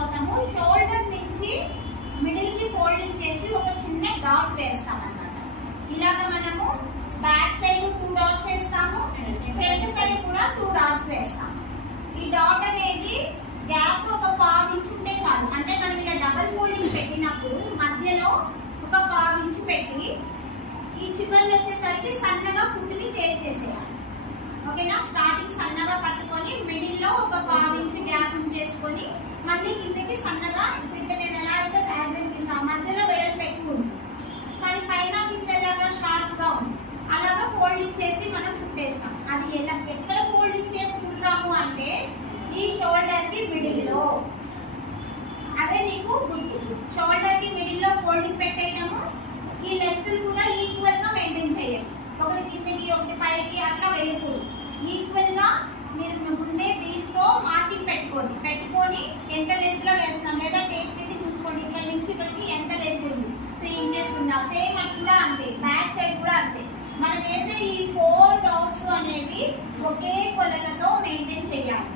కోసము షోల్డర్ నుంచి మిడిల్ కి ఫోల్డింగ్ చేసి ఒక చిన్న డాట్ వేస్తాం అన్నమాట. ఇలాగ మనము బ్యాక్ సైడ్ 2 డాట్స్ వేస్తాము, ఫ్రంట్ సైడ్ కూడా 2 డాట్స్ వేస్తాము. ఈ డాట్ అనేది గ్యాప్ ఒక 1/2 ఇంచ్ ఉంటే చాలు. అంటే మనం ఇలా డబుల్ ఫోల్డింగ్ పెట్టినప్పుడు మధ్యలో ఒక 1/2 ఇంచ్ పెట్టి ఈ చివరిలో వచ్చేసరికి సన్నగా కుట్టుని తేల్ చేసేయాలి. ఓకేనా? స్టార్టింగ్ సన్నగా పట్టుకొని మిడిల్ లో ఒక 1/2 ఇంచ్ గ్యాప్ చేసుకొని మళ్ళీ కిందకి సన్నగా ఇప్పుడు నేను ఎలా అయితే డయాగ్రామ్ గీసాను, మధ్యలో వెడల్పు ఎక్కువ ఉంది కానీ పైన కింద ఎలాగా షార్ప్ గా ఉంది. అలాగా ఫోల్డింగ్ చేసి మనం కుట్టేస్తాం. అది ఎలా ఎక్కడ ఫోల్డింగ్ చేసి కుడతాము అంటే ఈ షోల్డర్ కి మిడిల్ లో. అదే మీకు గుర్తు, షోల్డర్ కి మిడిల్ లో ఫోల్డింగ్ పెట్టేయడము. ఈ లెంత్ కూడా ఈక్వల్ గా మెయింటైన్ చేయాలి. ఒకటి కిందకి ఒకటి పైకి అట్లా వేయకూడదు. ఈక్వల్ గా మీరు ముందే పీస్ తో మార్కింగ్ పెట్టుకొని ఎంత లెంత్ లో వేస్తున్నాం లేదా టేప్ పెట్టి చూసుకోండి. ఇక్కడ నుంచి ఇక్కడికి ఎంత లెంత్ ఉంది, 3 ఇంచెస్ ఉందా, సేమ్ అట్లా అంతే. బ్యాక్ సైడ్ కూడా అంతే. మనం వేసే ఈ 4 డాట్స్ అనేవి ఒకే కొలతతో మెయింటైన్ చేయాలి.